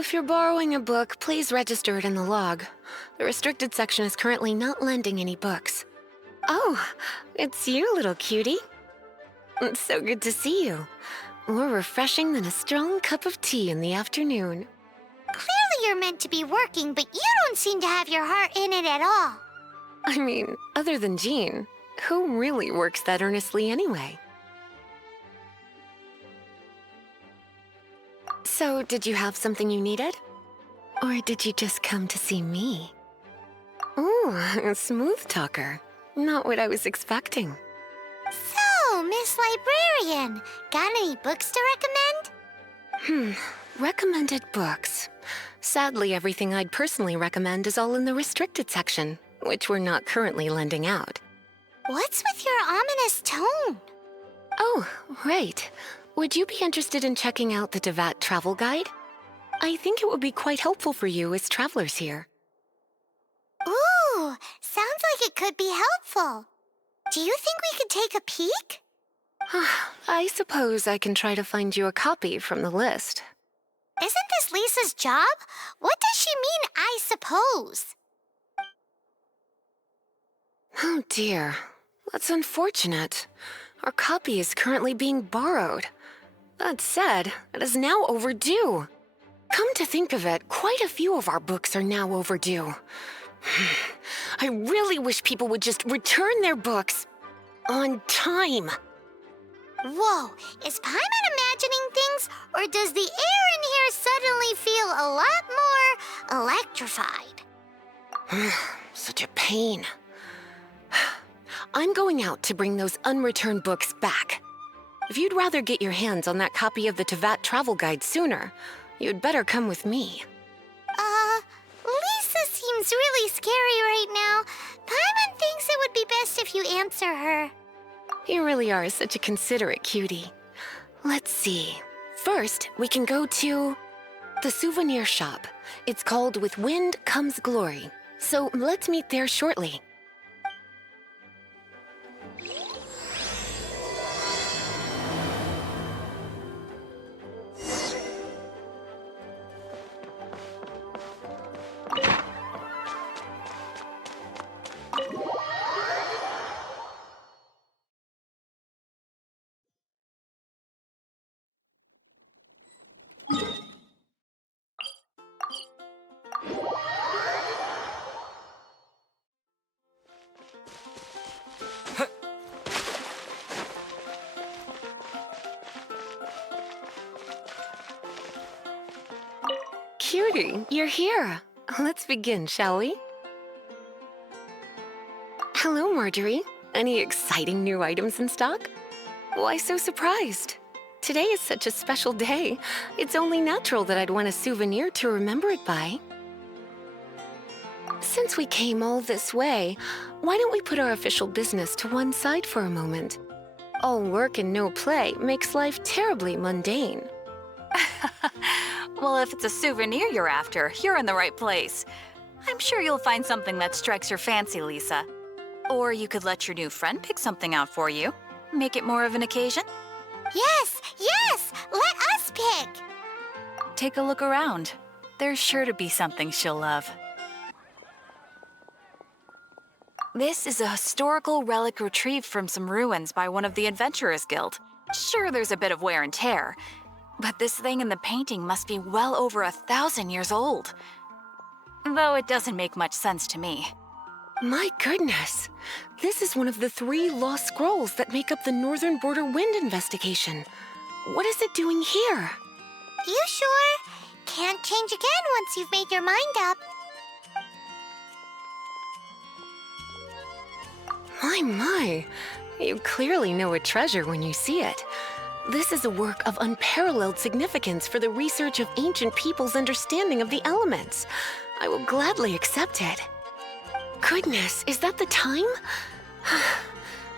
If you're borrowing a book, please register it in the log. The restricted section is currently not lending any books. Oh, it's you, little cutie. It's so good to see you. More refreshing than a strong cup of tea in the afternoon. Clearly you're meant to be working, but you don't seem to have your heart in it at all. I mean, other than Jean, who really works that earnestly anyway? So, did you have something you needed? Or did you just come to see me? Ooh, a smooth talker. Not what I was expecting. So, Miss Librarian, got any books to recommend? Recommended books. Sadly, everything I'd personally recommend is all in the restricted section, which we're not currently lending out. What's with your ominous tone? Oh, right. Would you be interested in checking out the Devat travel guide? I think it would be quite helpful for you as travelers here. Ooh, sounds like it could be helpful. Do you think we could take a peek? I suppose I can try to find you a copy from the list. Isn't this Lisa's job? What does she mean, I suppose? Oh dear, that's unfortunate. Our copy is currently being borrowed. That said, it is now overdue. Come to think of it, quite a few of our books are now overdue. I really wish people would just return their books on time. Whoa, is Paimon imagining things, or does the air in here suddenly feel a lot more electrified? Such a pain. I'm going out to bring those unreturned books back. If you'd rather get your hands on that copy of the Tevat travel guide sooner, you'd better come with me. Lisa seems really scary right now. Paimon thinks it would be best if you answer her. You really are such a considerate cutie. Let's see. First, we can go to the souvenir shop. It's called With Wind Comes Glory. So let's meet there shortly. Cutie, you're here. Let's begin, shall we? Hello, Marjorie. Any exciting new items in stock? Why so surprised? Today is such a special day. It's only natural that I'd want a souvenir to remember it by. Since we came all this way, why don't we put our official business to one side for a moment? All work and no play makes life terribly mundane. Well, if it's a souvenir you're after, you're in the right place. I'm sure you'll find something that strikes your fancy, Lisa. Or you could let your new friend pick something out for you. Make it more of an occasion. Yes, let us pick. Take a look around. There's sure to be something she'll love. This is a historical relic retrieved from some ruins by one of the Adventurers Guild. Sure, there's a bit of wear and tear, but this thing in the painting must be well over 1,000 years old. Though it doesn't make much sense to me. My goodness! This is one of the 3 lost scrolls that make up the Northern Border Wind investigation. What is it doing here? You sure? Can't change again once you've made your mind up. My. You clearly know a treasure when you see it. This is a work of unparalleled significance for the research of ancient people's understanding of the elements. I will gladly accept it. Goodness, is that the time?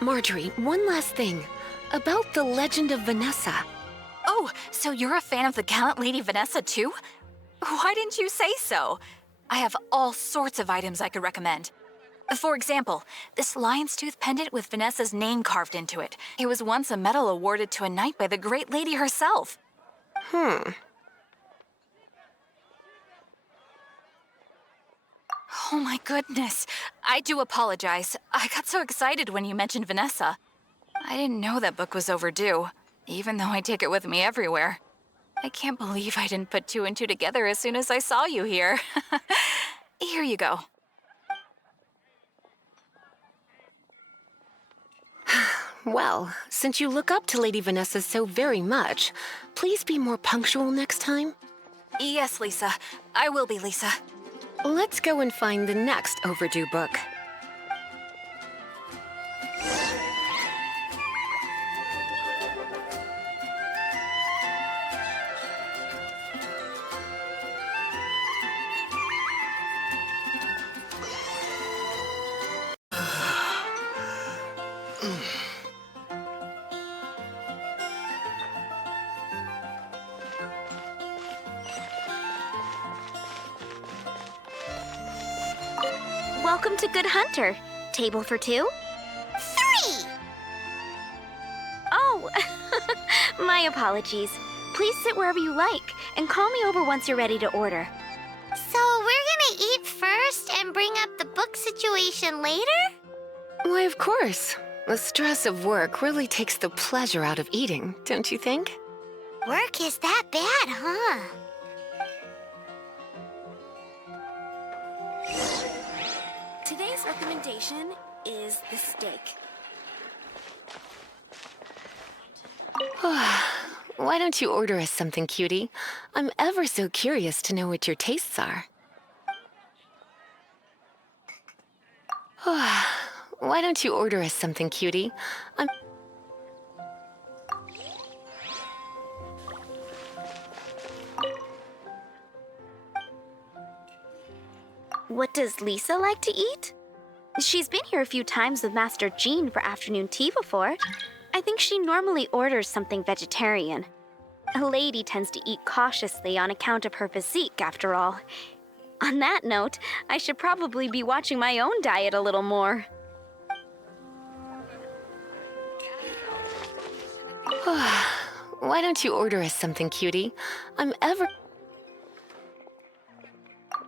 Marjorie, one last thing. About the legend of Vanessa. Oh, so you're a fan of the gallant Lady Vanessa too? Why didn't you say so? I have all sorts of items I could recommend. For example, this lion's tooth pendant with Vanessa's name carved into it. It was once a medal awarded to a knight by the great lady herself. Oh my goodness. I do apologize. I got so excited when you mentioned Vanessa. I didn't know that book was overdue, even though I take it with me everywhere. I can't believe I didn't put two and two together as soon as I saw you here. Here you go. Well, since you look up to Lady Vanessa so very much, please be more punctual next time. Yes, Lisa. I will be, Lisa. Let's go and find the next overdue book. Welcome to Good Hunter. Table for two? 3! Oh, my apologies. Please sit wherever you like, and call me over once you're ready to order. So we're gonna eat first and bring up the book situation later? Why, of course. The stress of work really takes the pleasure out of eating, don't you think? Work is that bad, huh? Today's recommendation is the steak. Why don't you order us something, cutie? I'm ever so curious to know what your tastes are. Why don't you order us something, cutie? What does Lisa like to eat? She's been here a few times with Master Jean for afternoon tea before. I think she normally orders something vegetarian. A lady tends to eat cautiously on account of her physique, after all. On that note, I should probably be watching my own diet a little more. Why don't you order us something, cutie?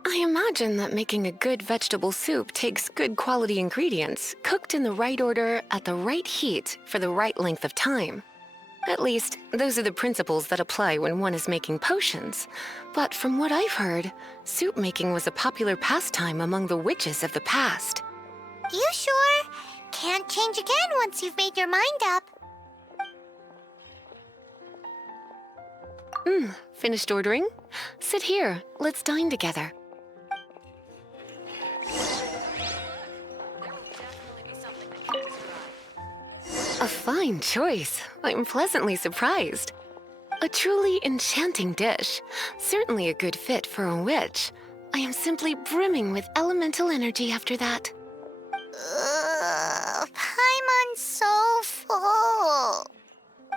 I imagine that making a good vegetable soup takes good quality ingredients, cooked in the right order, at the right heat, for the right length of time. At least, those are the principles that apply when one is making potions. But from what I've heard, soup making was a popular pastime among the witches of the past. You sure? Can't change again once you've made your mind up. Finished ordering? Sit here. Let's dine together. A fine choice. I'm pleasantly surprised. A truly enchanting dish. Certainly a good fit for a witch. I am simply brimming with elemental energy after that. Paimon's so full.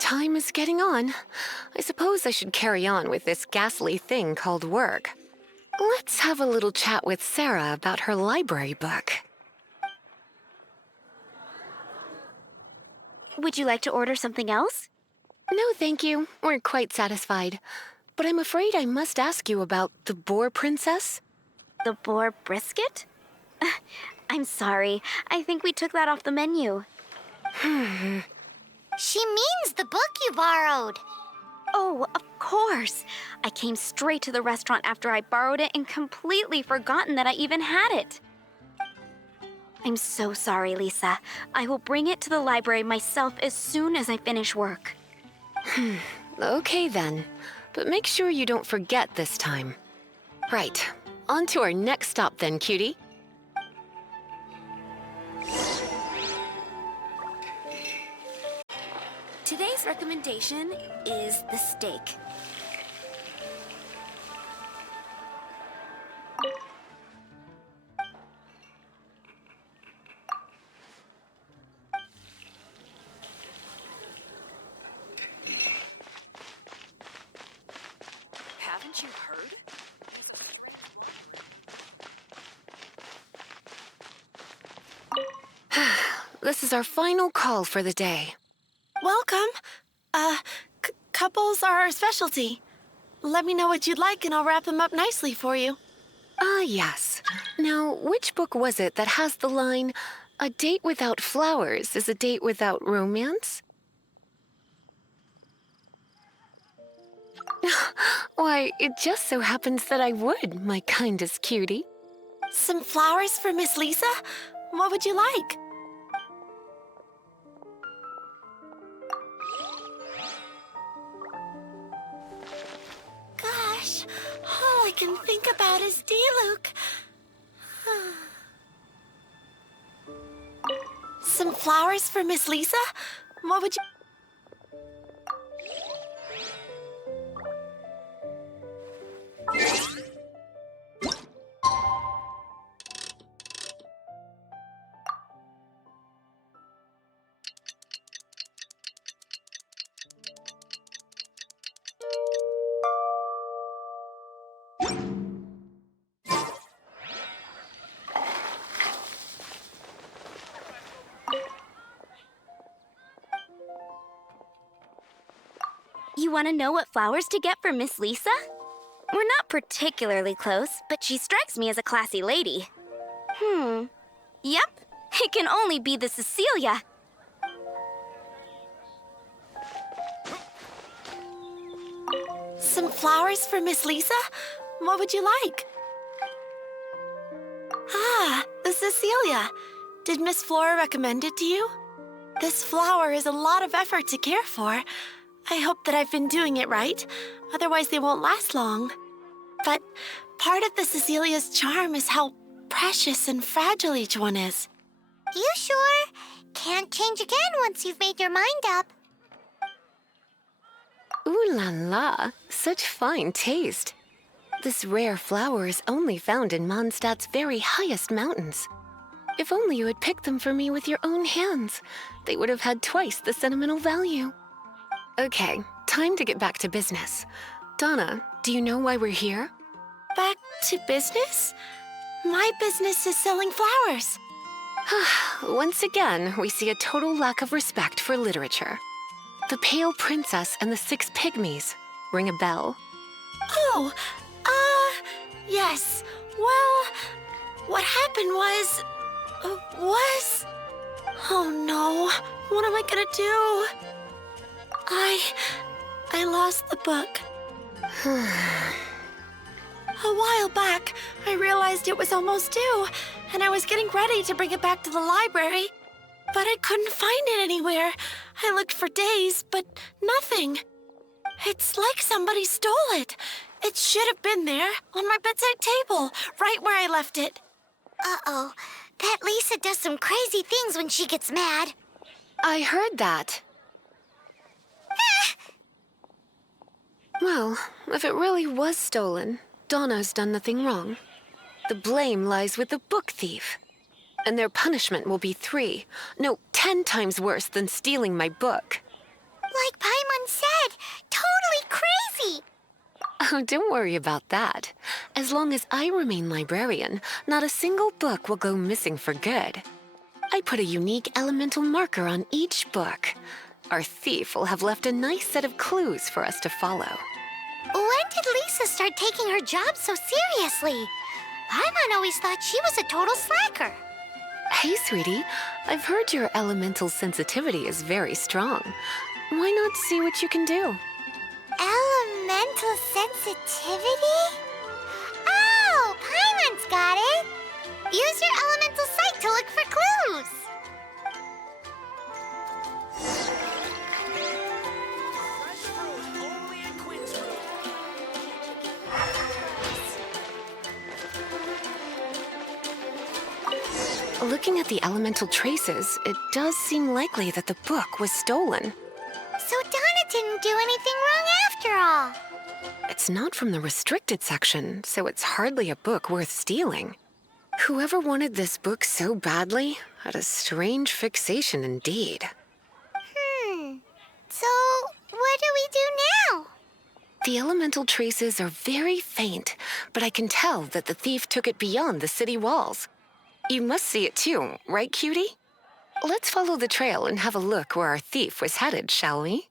Time is getting on. I suppose I should carry on with this ghastly thing called work. Let's have a little chat with Sara about her library book. Would you like to order something else? No, thank you. We're quite satisfied. But I'm afraid I must ask you about the Boar Princess. The boar brisket? I'm sorry. I think we took that off the menu. She means the book you borrowed. Oh, of course. I came straight to the restaurant after I borrowed it and completely forgotten that I even had it. I'm so sorry, Lisa. I will bring it to the library myself as soon as I finish work. Okay then. But make sure you don't forget this time. Right. On to our next stop then, cutie. Today's recommendation is the steak. Haven't you heard? This is our final call for the day. Welcome. Couples are our specialty. Let me know what you'd like and I'll wrap them up nicely for you. Ah, yes. Now, which book was it that has the line, "A date without flowers is a date without romance"? Why, it just so happens that I would, my kindest cutie. Some flowers for Miss Lisa? What would you like? Gosh, all I can think about is D-Luke. Some flowers for Miss Lisa? What would you... You want to know what flowers to get for Miss Lisa? We're not particularly close, but she strikes me as a classy lady. Yep, it can only be the Cecilia. Some flowers for Miss Lisa? What would you like? Ah, the Cecilia. Did Miss Flora recommend it to you? This flower is a lot of effort to care for. I hope that I've been doing it right. Otherwise, they won't last long. But part of the Cecilia's charm is how precious and fragile each one is. You sure? Can't change again once you've made your mind up. Ooh la la, such fine taste. This rare flower is only found in Mondstadt's very highest mountains. If only you had picked them for me with your own hands, they would have had twice the sentimental value. Okay, time to get back to business. Donna, do you know why we're here? Back to business? My business is selling flowers. Once again, we see a total lack of respect for literature. The Pale Princess and the Six Pygmies. Ring a bell? Oh, yes. Well, what happened was... Oh no, what am I gonna do? I lost the book. A while back, I realized it was almost due, and I was getting ready to bring it back to the library. But I couldn't find it anywhere. I looked for days, but nothing. It's like somebody stole it. It should have been there, on my bedside table, right where I left it. Uh-oh. That Lisa does some crazy things when she gets mad. I heard that. Well, if it really was stolen, Donna's done nothing wrong. The blame lies with the book thief. And their punishment will be 10 times worse than stealing my book. Like Paimon said, totally crazy. Oh, don't worry about that. As long as I remain librarian, not a single book will go missing for good. I put a unique elemental marker on each book. Our thief will have left a nice set of clues for us to follow. When did Lisa start taking her job so seriously? Paimon always thought she was a total slacker. Hey, sweetie, I've heard your elemental sensitivity is very strong. Why not see what you can do? Elemental sensitivity? Oh, Paimon's got it. Use your elemental sight to look for clues. Looking at the elemental traces, it does seem likely that the book was stolen. So Donna didn't do anything wrong after all. It's not from the restricted section, so it's hardly a book worth stealing. Whoever wanted this book so badly had a strange fixation indeed. So what do we do now? The elemental traces are very faint, but I can tell that the thief took it beyond the city walls. You must see it too, right, cutie? Let's follow the trail and have a look where our thief was headed, shall we?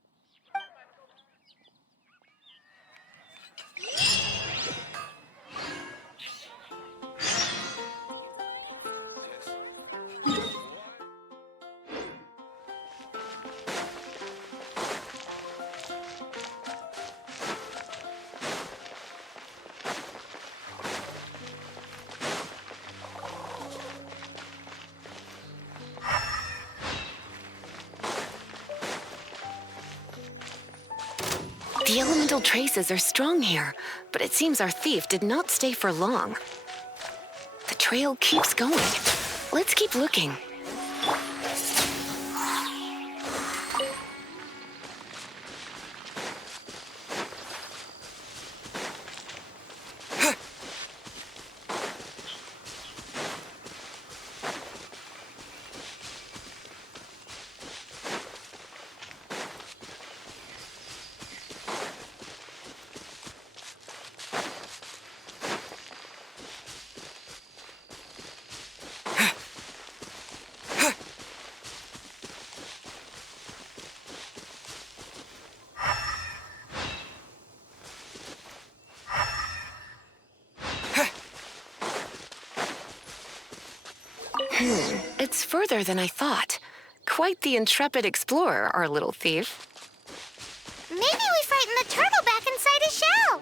The elemental traces are strong here, but it seems our thief did not stay for long. The trail keeps going. Let's keep looking. It's further than I thought. Quite the intrepid explorer, our little thief. Maybe we frightened the turtle back inside his shell.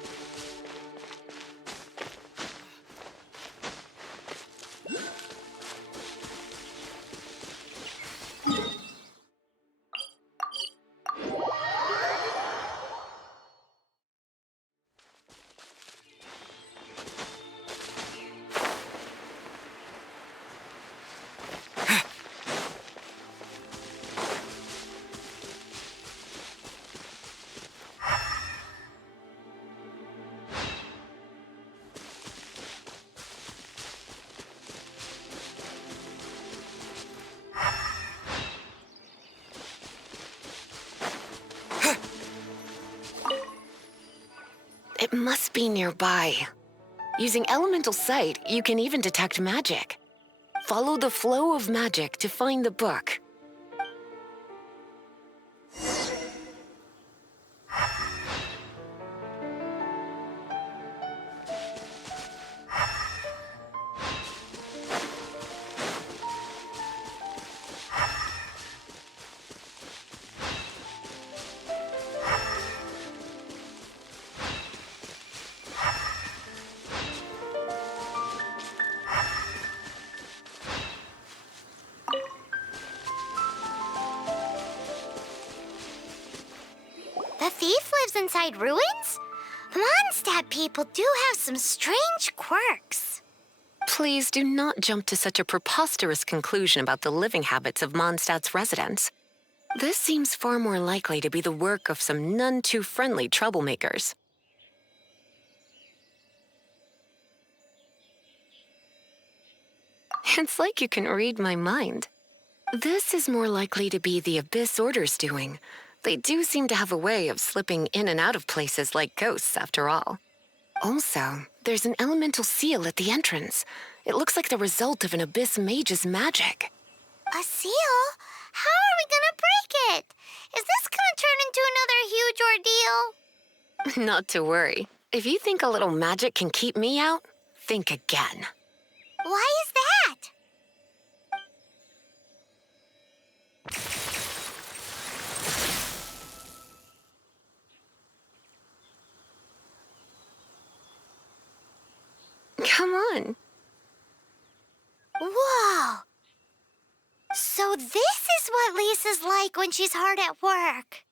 It must be nearby. Using elemental sight, you can even detect magic. Follow the flow of magic to find the book. The thief lives inside ruins? Mondstadt people do have some strange quirks. Please do not jump to such a preposterous conclusion about the living habits of Mondstadt's residents. This seems far more likely to be the work of some none too friendly troublemakers. It's like you can read my mind. This is more likely to be the Abyss Order's doing. They do seem to have a way of slipping in and out of places like ghosts, after all. Also, there's an elemental seal at the entrance. It looks like the result of an Abyss mage's magic. A seal? How are we gonna break it? Is this gonna turn into another huge ordeal? Not to worry. If you think a little magic can keep me out, think again. Why is that? Come on. Whoa! So this is what Lisa's like when she's hard at work.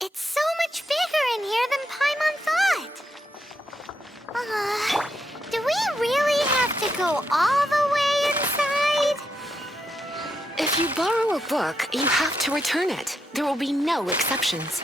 It's so much bigger in here than Paimon thought. Do we really have to go all the way inside? If you borrow a book, you have to return it. There will be no exceptions.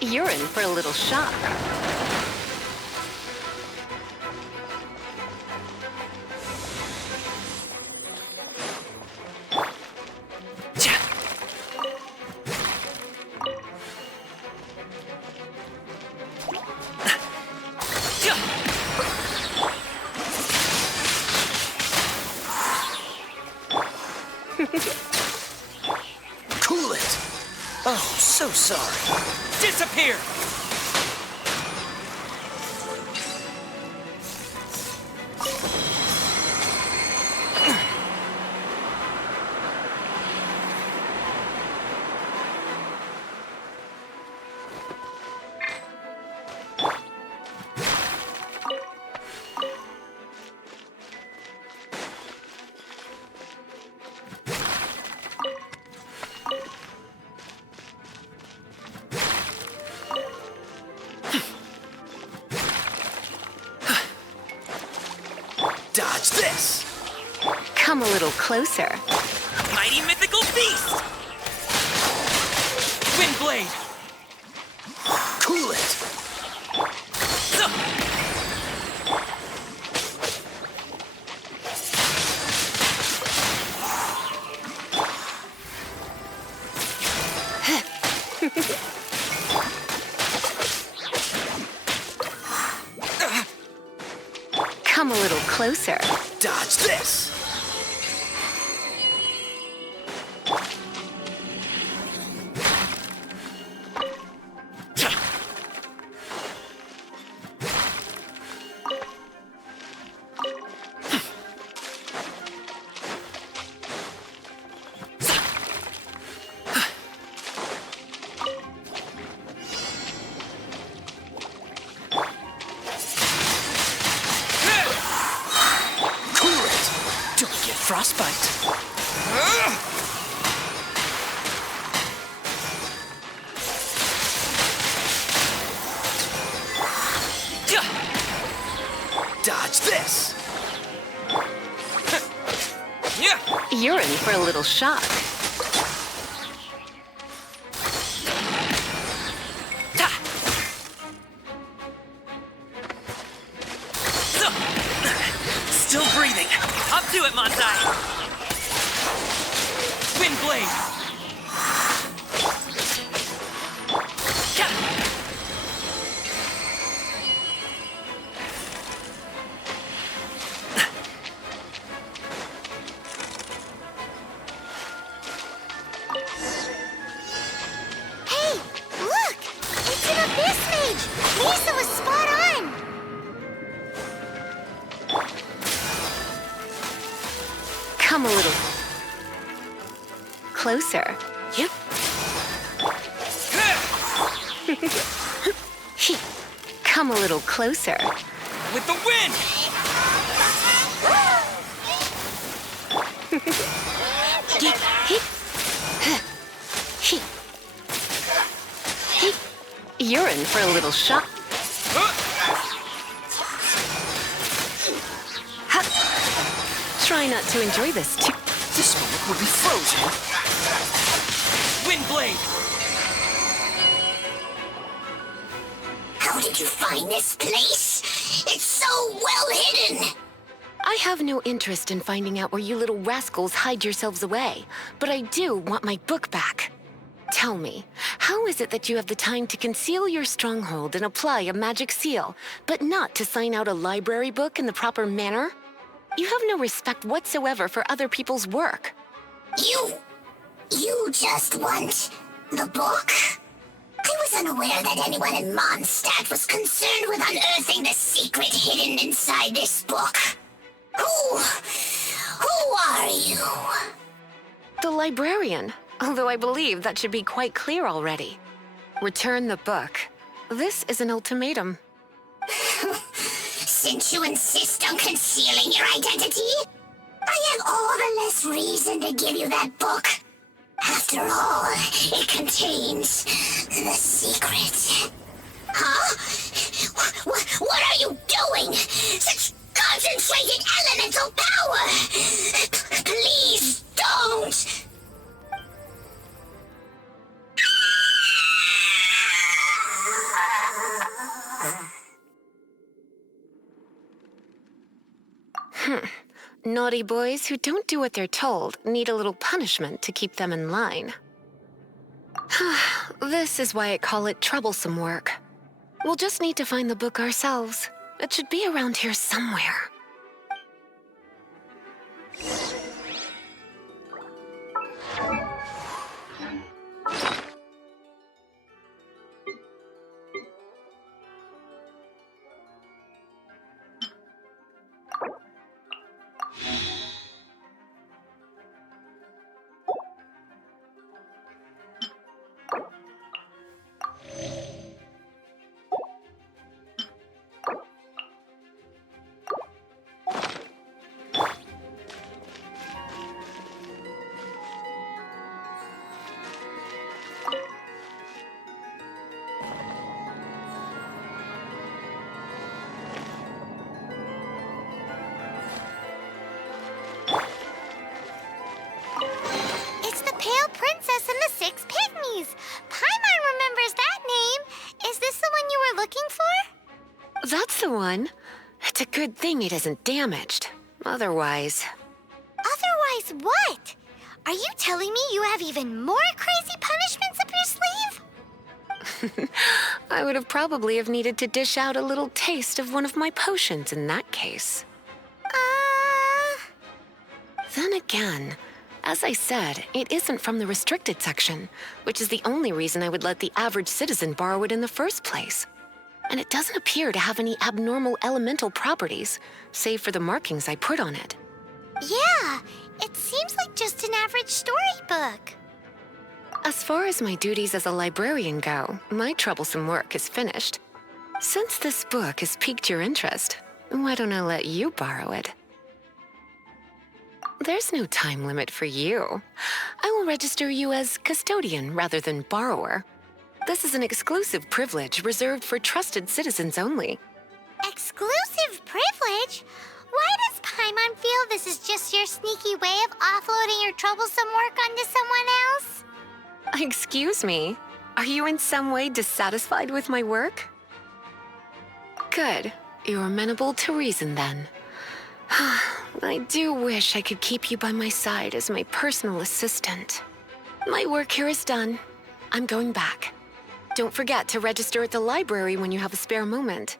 You're in for a little shock. Cool it! Oh, so sorry. Disappear! Dodge this! Come a little closer. Mighty mythical beast! Windblade! Cool it! Come a little closer. Dodge this! Frostbite. Dodge this. You're in for a little shock. Still breathing. Up to it, Montai. Windblade. Hey, look! It's an abyss mage! Lisa was spot on! Come a little closer. Yep. Come a little closer. With the wind! You're in for a little shock. Try not to enjoy this too. This moment will be frozen. Windblade! How did you find this place? It's so well hidden! I have no interest in finding out where you little rascals hide yourselves away, but I do want my book back. Tell me, how is it that you have the time to conceal your stronghold and apply a magic seal, but not to sign out a library book in the proper manner? You have no respect whatsoever for other people's work. You just want the book? I was unaware that anyone in Mondstadt was concerned with unearthing the secret hidden inside this book. Who are you? The librarian, although I believe that should be quite clear already. Return the book. This is an ultimatum. reason to insist on concealing your identity? I have all the less reason to give you that book. After all, it contains the secret. Huh? What are you doing? Such concentrated elemental power! Please don't! Naughty boys who don't do what they're told need a little punishment to keep them in line. This is why I call it troublesome work. We'll just need to find the book ourselves. It should be around here somewhere. It's the Pale Princess and the Six Pygmies. Paimon remembers that name. Is this the one you were looking for? That's the one. It's a good thing it isn't damaged. Otherwise... Otherwise what? Are you telling me you have even more crazy punishments up your sleeve? I would have probably have needed to dish out a little taste of one of my potions in that case. Then again, as I said, it isn't from the restricted section, which is the only reason I would let the average citizen borrow it in the first place. And it doesn't appear to have any abnormal elemental properties, save for the markings I put on it. Yeah, it seems like just an average storybook. As far as my duties as a librarian go, my troublesome work is finished. Since this book has piqued your interest, why don't I let you borrow it? There's no time limit for you. I will register you as custodian rather than borrower. This is an exclusive privilege reserved for trusted citizens only. Exclusive privilege? Why does Paimon feel this is just your sneaky way of offloading your troublesome work onto someone else? Excuse me, are you in some way dissatisfied with my work? Good, you're amenable to reason then. I do wish I could keep you by my side as my personal assistant. My work here is done. I'm going back. Don't forget to register at the library when you have a spare moment.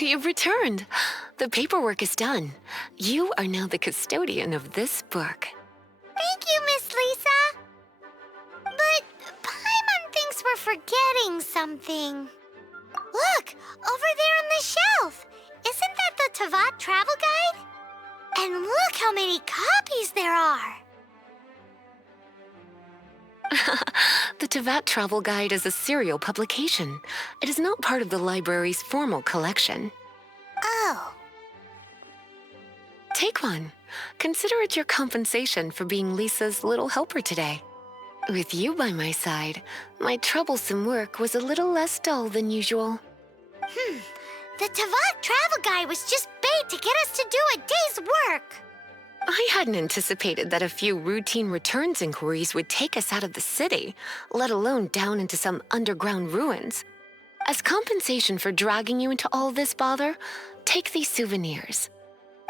You've returned. The paperwork is done. You are now the custodian of this book. Thank you, Miss Lisa. But Paimon thinks we're forgetting something. Look, over there on the shelf. Isn't that the Teyvat travel guide? And look how many copies there are. The Teyvat Travel Guide is a serial publication. It is not part of the library's formal collection. Oh. Take one. Consider it your compensation for being Lisa's little helper today. With you by my side, my troublesome work was a little less dull than usual. The Teyvat travel guide was just bait to get us to do a day's work. I hadn't anticipated that a few routine returns inquiries would take us out of the city, let alone down into some underground ruins. As compensation for dragging you into all this bother, take these souvenirs.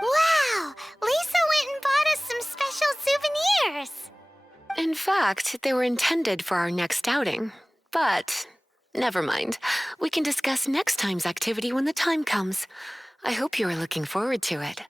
Wow! Lisa went and bought us some special souvenirs! In fact, they were intended for our next outing. But never mind. We can discuss next time's activity when the time comes. I hope you are looking forward to it.